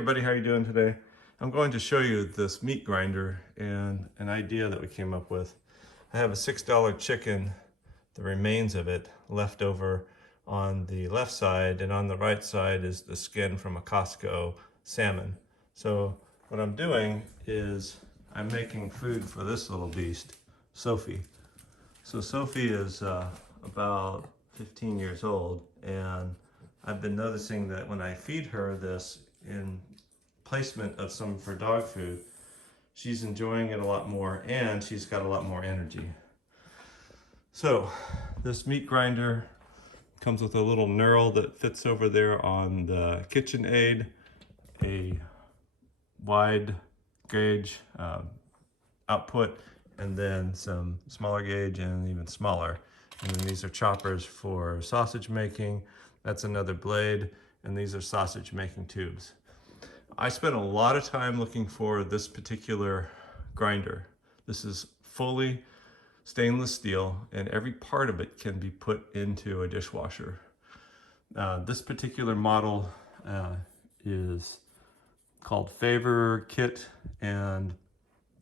everybody, how are you doing today? I'm going to show you this meat grinder and an idea that we came up with. I have a $6 chicken, the remains of it left over on the left side, and on the right side is the skin from a Costco salmon. So what I'm doing is I'm making food for this little beast, Sophie. So Sophie is about 15 years old, and I've been noticing that when I feed her this in placement of some of her dog food, she's enjoying it a lot more and she's got a lot more energy. So this meat grinder comes with a little knurl that fits over there on the kitchen aid, a wide gauge output, and then some smaller gauge and even smaller. And then these are choppers for sausage making. That's another blade, and these are sausage making tubes. I spent a lot of time looking for this particular grinder. This is fully stainless steel, and every part of it can be put into a dishwasher. This particular model is called Favor Kit, and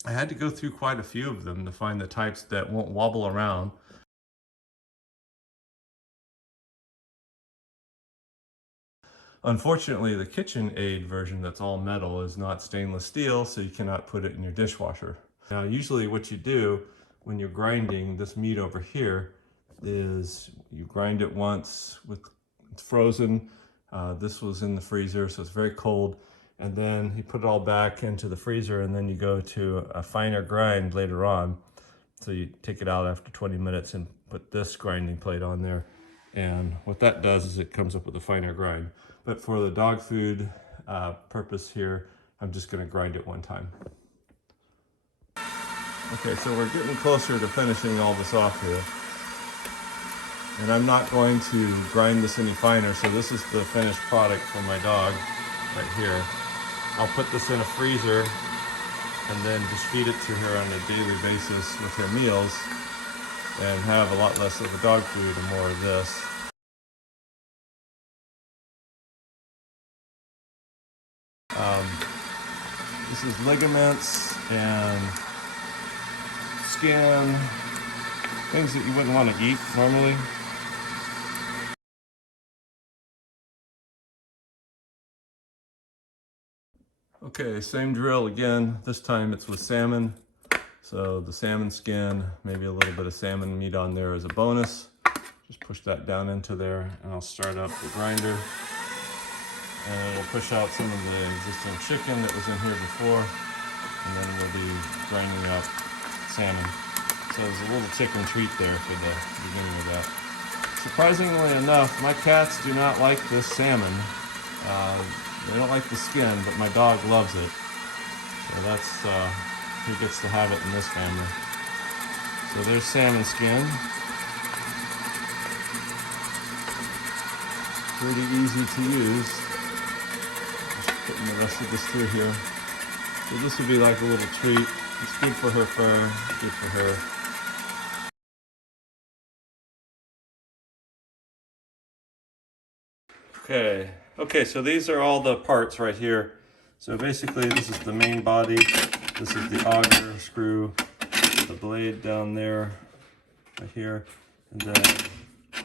I had to go through quite a few of them to find the types that won't wobble around. Unfortunately, the KitchenAid version that's all metal is not stainless steel, so you cannot put it in your dishwasher. Now, usually what you do when you're grinding this meat over here is you grind it once with it's frozen. This was in the freezer, so it's very cold. And then you put it all back into the freezer, and then you go to a finer grind later on. So you take it out after 20 minutes and put this grinding plate on there. And what that does is it comes up with a finer grind. But for the dog food purpose here, I'm just going to grind it one time. Okay, so we're getting closer to finishing all this off here. And I'm not going to grind this any finer, so this is the finished product for my dog right here. I'll put this in a freezer and then just feed it to her on a daily basis with her meals and have a lot less of the dog food and more of this. This is ligaments and skin, things that you wouldn't want to eat normally. Okay, same drill again. This time it's with salmon. So the salmon skin, maybe a little bit of salmon meat on there as a bonus. Just push that down into there, and I'll start up the grinder. And it'll push out some of the existing chicken that was in here before, and then we'll be grinding up salmon. So there's a little chicken treat there for the beginning of that. Surprisingly enough, my cats do not like this salmon. They don't like the skin, but my dog loves it. So that's, he gets to have it in this family. So there's salmon skin. Pretty easy to use. Putting the rest of this through here. So this would be like a little treat. It's good for her fur, good for her. Okay, so these are all the parts right here. So basically this is the main body, this is the auger screw, the blade down there, right here, and then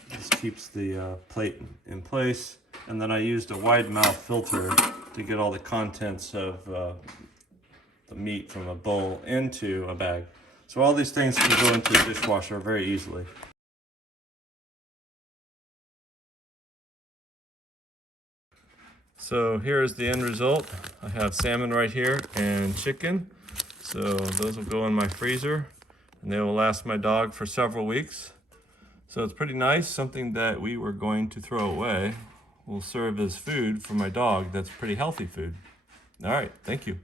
this keeps the plate in place. And then I used a wide mouth filter to get all the contents of the meat from a bowl into a bag. So all these things can go into a dishwasher very easily. So here is the end result. I have salmon right here and chicken. So those will go in my freezer and they will last my dog for several weeks. So it's pretty nice. Something that we were going to throw away will serve as food for my dog. That's pretty healthy food. All right, thank you.